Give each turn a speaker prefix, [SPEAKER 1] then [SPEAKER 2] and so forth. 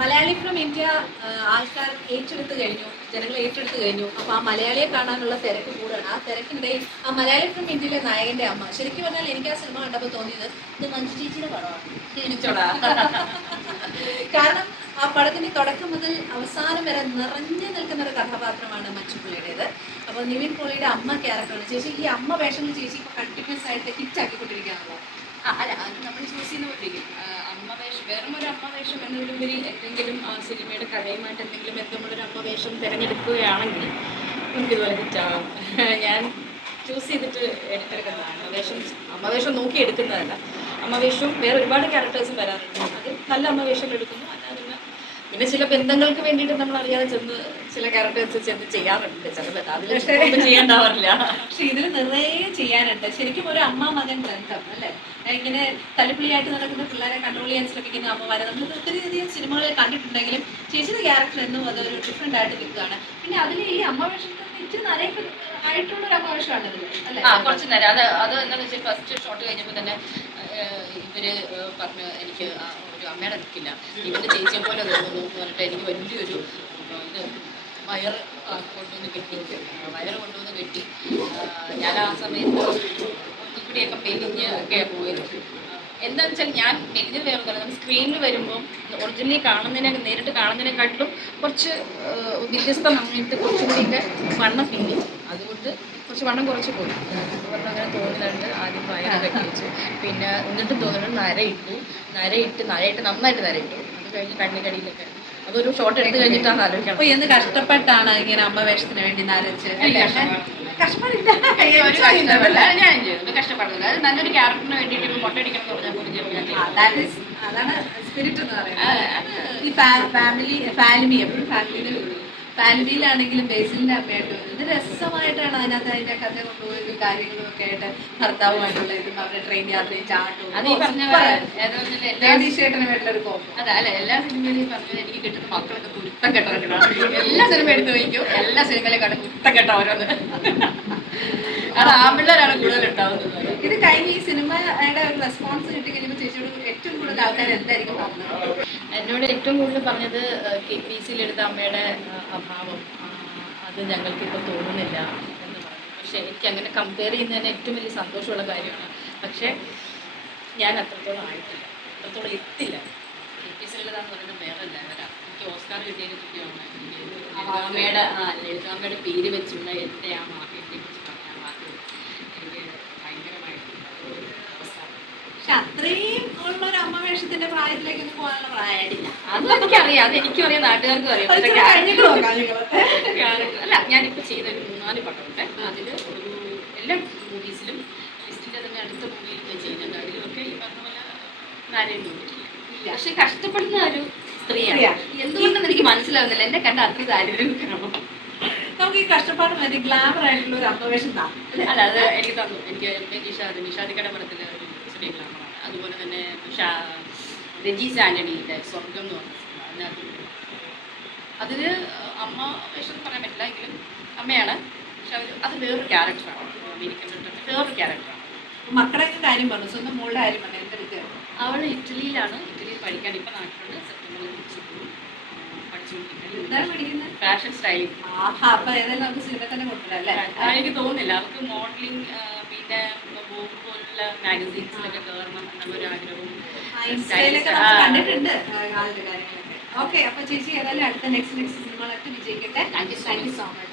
[SPEAKER 1] Malayali from India ആൾക്കാർ ഏറ്റെടുത്ത് കഴിഞ്ഞു ജനങ്ങൾ ഏറ്റെടുത്ത് കഴിഞ്ഞു. അപ്പൊ ആ മലയാളിയെ കാണാനുള്ള തിരക്ക് കൂടാണ്. ആ തിരക്കിനിടയിൽ ആ മലയാളി ഫ്രം ഇന്ത്യയിലെ നായകന്റെ അമ്മ. ശരിക്കും പറഞ്ഞാൽ എനിക്ക് ആ സിനിമ കണ്ടപ്പോൾ തോന്നിയത് ഇത് മഞ്ജു ചേച്ചിയുടെ പടമാണ് കാരണം ആ പടത്തിന്റെ തുടക്കം മുതൽ അവസാനം വരെ നിറഞ്ഞു നിൽക്കുന്ന ഒരു കഥാപാത്രമാണ് മച്ചുപിള്ളിയുടേത് അപ്പോൾ നിവിൻ പോളിയുടെ അമ്മ ക്യാരക്ടറാണ്. ചേച്ചി ഈ അമ്മ വേഷങ്ങൾ ചേച്ചി ഇപ്പോൾ കണ്ടിന്യൂസ് ആയിട്ട് ഹിറ്റ് ആക്കിക്കൊണ്ടിരിക്കുകയാണല്ലോ.
[SPEAKER 2] ആ, അല്ല അത് നമ്മൾ ചൂസ് ചെയ്യുന്ന പോലിരിക്കും ആ, അമ്മ വേഷം വെറും ഒരു അമ്മ വേഷം എന്നതിലുപരി എന്തെങ്കിലും ആ സിനിമയുടെ കഥയുമായിട്ട് എന്തെങ്കിലും ബന്ധമുള്ളൊരു അമ്മ വേഷം തിരഞ്ഞെടുക്കുകയാണെങ്കിൽ നമുക്കിതുപോലെ ഹിറ്റാവാം ഞാൻ ചൂസ് ചെയ്തിട്ട് എടുത്തെടുക്കുന്നതാണ് അമ്മവേഷം വേഷം അമ്മ വേഷം നോക്കി എടുക്കുന്നതല്ല അമ്മ വേഷവും വേറെ ഒരുപാട് ക്യാരക്ടേഴ്സും വരാറുണ്ട്. അത് നല്ല അമ്മ വേഷം എടുക്കുന്നു. പിന്നെ ചില ബന്ധങ്ങൾക്ക് വേണ്ടിയിട്ട് നമ്മൾ അറിയാതെ ചെന്ന് ചില ക്യാരക്ടേഴ്സ് ചെന്ന് ചെയ്യാറുണ്ട്. ചില അതിൽ ചെയ്യാണ്ടാവാറില്ല.
[SPEAKER 1] പക്ഷെ ഇതിൽ നിറയെ ചെയ്യാനുണ്ട്. ശരിക്കും ഒരു അമ്മ മകൻ ബന്ധം അല്ലെ? ഇങ്ങനെ തലപ്പിളിയായിട്ട് നടക്കുന്ന പിള്ളേരെ കൺട്രോൾ ചെയ്യാൻ ശ്രമിക്കുന്ന അമ്മമാരെ നമ്മൾ ഒത്തിരി അധികം സിനിമകളിൽ കണ്ടിട്ടുണ്ടെങ്കിലും ചേച്ചിയുടെ ക്യാരക്ടർ എന്നും അതൊരു ഡിഫറെന്റ് ആയിട്ട് നിൽക്കുകയാണ്. പിന്നെ അതിൽ ഈ അമ്മ വേഷത്തിൽ ആയിട്ടുള്ള ഒരു അമ്മ വേഷമാണ് ഇതിൽ
[SPEAKER 2] ആ കുറച്ച് നേരം. അത് അത് എന്താണെന്ന് വെച്ചാൽ ഫസ്റ്റ് ഷോട്ട് കഴിഞ്ഞപ്പോൾ തന്നെ ഇവർ പറഞ്ഞു എനിക്ക് അമ്മയുടെ അടുക്കില്ല. ഇവന്റെ ചേച്ചിയെ പോലെ തോന്നുന്നു പറഞ്ഞിട്ട് എനിക്ക് വലിയൊരു ഇത് വയർ കൊണ്ടുവന്ന് കെട്ടി. വയർ കൊണ്ടുവന്ന് കെട്ടി. ഞാൻ ആ സമയത്ത് ഒന്നും കൂടിയൊക്കെ പെരിഞ്ഞ് ഒക്കെ പോയത് എന്താണെന്ന് വെച്ചാൽ ഞാൻ നെഗറ്റീവ് വേറെ നമ്മൾ സ്ക്രീനിൽ വരുമ്പോൾ ഒറിജിനലി കാണുന്നതിനെ നേരിട്ട് കാണുന്നതിനെക്കാട്ടിലും കുറച്ച് ഏഹ്, വ്യത്യസ്തമായിട്ട് കുറച്ചും കൂടിയൊക്കെ വണ്ണം ഫീൽ ചെയ്യും. അതുകൊണ്ട് കുറച്ച് വണ്ണം കുറച്ച് പോയി. അതുകൊണ്ട് അങ്ങനെ തോന്നുന്നുണ്ട് ആദ്യം കെട്ടി വെച്ചു. പിന്നെ എന്നിട്ടും തോന്നുന്നുണ്ട് നര ഇട്ടു. നര ഇട്ട് നരയിട്ട് നന്നായിട്ട് നര ഇട്ടു. അത് കഴിഞ്ഞ് കണ്ണിക്കടിയിലൊക്കെ അതൊരു ഷോട്ട് എടുത്ത് കഴിഞ്ഞിട്ടാണ് ആലോചിക്കണം.
[SPEAKER 1] അപ്പൊ എന്ത് കഷ്ടപ്പെട്ടാണ് ഇങ്ങനെ അമ്മ വേഷത്തിന് വേണ്ടി നരച്ച്? കഷ്ടപ്പാടില്ല.
[SPEAKER 2] ഒരു ഞാൻ ചെയ്തു കഷ്ടപ്പാടില്ല. അത് നല്ലൊരു ക്യാരക്ടറിന് വേണ്ടിയിട്ട് എന്ന് പറഞ്ഞാൽ പോലും
[SPEAKER 1] അതാണ് സ്പിരിറ്റ് എന്ന് പറയുന്നത്. ഈ ഫാമിലി ഫാമിലി എപ്പോഴും ഫാമിലിയിൽ ഫാമിലിയിലാണെങ്കിലും ബേസിലിന്റെ അമ്മയായിട്ട് ഇത് രസമായിട്ടാണ് അതിനകത്ത് അതിന്റെ കഥ കൊണ്ടുപോയി കാര്യങ്ങളും ഒക്കെ ആയിട്ട് ഭർത്താവുമായിട്ടുള്ള ഇതും അവരുടെ ട്രെയിൻ യാത്രയും
[SPEAKER 2] ചാട്ടും പറഞ്ഞ
[SPEAKER 1] ചേട്ടനുമായിട്ടുള്ള ഒരു കോമ്പോ
[SPEAKER 2] അതെ അല്ല എല്ലാ സിനിമയിലും ഈ പറഞ്ഞത് എനിക്ക് കിട്ടുന്ന മക്കളൊക്കെ കുരുത്തം കെട്ടവരാണ്. എല്ലാ സിനിമ എടുത്തു വയ്ക്കും. എല്ലാ സിനിമയിലും കണ്ട കുരുത്തം കെട്ട ഓരോന്ന് അത് ആമ്പിള്ളേരാണ് കൂടുതൽ ഉണ്ടാവുന്നത്
[SPEAKER 1] ഇത് കഴിഞ്ഞ് ഈ സിനിമയുടെ ഒരു റെസ്പോൺസ് കിട്ടി കഴിയുമ്പോൾ ചേച്ചിയോട് ഏറ്റവും കൂടുതൽ ആൾക്കാർ എന്തായിരിക്കും പറഞ്ഞത്?
[SPEAKER 2] എന്നോട് ഏറ്റവും കൂടുതൽ പറഞ്ഞത് കെ പി സിയിൽ എടുത്ത അമ്മയുടെ അഭാവം. അത് ഞങ്ങൾക്കിപ്പോൾ തോന്നുന്നില്ല എന്ന് പറഞ്ഞു. പക്ഷേ എനിക്ക് അങ്ങനെ കമ്പയർ ചെയ്യുന്നതിന് ഏറ്റവും വലിയ സന്തോഷമുള്ള കാര്യമാണ്. പക്ഷേ ഞാൻ അത്രത്തോളം ആയിട്ടില്ല. അത്രത്തോളം എത്തില്ല. കെ പി സിയിലുള്ളതാന്ന് പറയുന്നത് വേറെ ലെവലാണ് എനിക്ക് ഓസ്കാർ കിട്ടിയതിന് തുല്യമാണ് ലളിതാമ്മയുടെ ആ ലളിതാമ്മയുടെ പേര് വെച്ചുള്ള എന്റെ ആ മാർക്കറ്റിനെ കുറിച്ച് പറഞ്ഞ ആ വാക്ക് എനിക്ക് ഭയങ്കരമായിട്ടുള്ള
[SPEAKER 1] പക്ഷെ അത്രയും ഒരു പ്രായത്തിലേക്ക് ഒന്നും പോകാനുള്ള പ്രായമായിട്ടില്ല.
[SPEAKER 2] അതും എനിക്കറിയാം അത് എനിക്കും അറിയാം. നാട്ടുകാർക്കും അറിയാം അല്ല ഞാനിപ്പോ ചെയ്ത ഒരു മൂന്നാൽ പടമുണ്ട് അതിൽ ഒരു എല്ലാ മൂവീസിലും ക്രിസ്റ്റിന്റെ തന്നെ അടുത്ത മൂവിയിൽ ഞാൻ ചെയ്യുന്നുണ്ട്. അതിലൊക്കെ ഈ പറഞ്ഞ പോലെ നാരായണ
[SPEAKER 1] ഇല്ല.
[SPEAKER 2] പക്ഷെ കഷ്ടപ്പെടുന്ന ഒരു സ്ത്രീയാണ്.
[SPEAKER 1] സ്ത്രീയാ.
[SPEAKER 2] എന്തുകൊണ്ടെന്ന് എനിക്ക് മനസ്സിലാവുന്നില്ല. എന്നെ കണ്ട അത്ര ദാരിദ്ര്യം
[SPEAKER 1] നമുക്ക് ഈ കഷ്ടപ്പാട് മതി ഗ്ലാമർ ആയിട്ടുള്ള ഒരു അന്തവേഷം
[SPEAKER 2] അല്ല അത് എനിക്ക് തന്നു. എനിക്ക് നിഷാദ് നിഷാദിക്കടമരത്തിലെ പടത്തിൽ ഒരു ചെറിയ ഗ്ലാമറാണ് അതുപോലെ തന്നെ രജീസ് ആന്റണിയുടെ സ്വർഗം എന്ന് പറഞ്ഞ സിനിമ അതിനകത്ത് അതിൽ അമ്മ വേഷം പറയാൻ പറ്റില്ല എങ്കിലും അമ്മയാണ്. പക്ഷെ അവർ അത് വേറൊരു ക്യാരക്ടറാണ് അമേരിക്കൻ വേറൊരു ക്യാരക്ടറാണ്
[SPEAKER 1] മക്കളുടെ കാര്യം പറഞ്ഞു സ്വന്തം മോളുടെ കാര്യം പറഞ്ഞു എന്റെ
[SPEAKER 2] അവൾ ഇറ്റലിയിലാണ് ഇറ്റലിയിൽ പഠിക്കാൻ ഇപ്പം നാട്ടിലുണ്ട് സെപ്റ്റംബറിൽ തിരിച്ചു
[SPEAKER 1] പഠിക്കുന്നത്?
[SPEAKER 2] ഫാഷൻ സ്റ്റൈലിംഗ് എനിക്ക് തോന്നുന്നില്ല. അവർക്ക് മോഡലിംഗ് പിന്നെ വോഗ് പോലുള്ള മാഗസീൻസിലൊക്കെ കയറണം എന്നുള്ളൊരു ആഗ്രഹവും
[SPEAKER 1] ഓക്കെ അപ്പൊ ചേച്ചി ഏതായാലും അടുത്ത നെക്സ്റ്റ് നെക്സ്റ്റ് സിനിമകളൊക്കെ വിജയിക്കട്ടെ. Thank you so much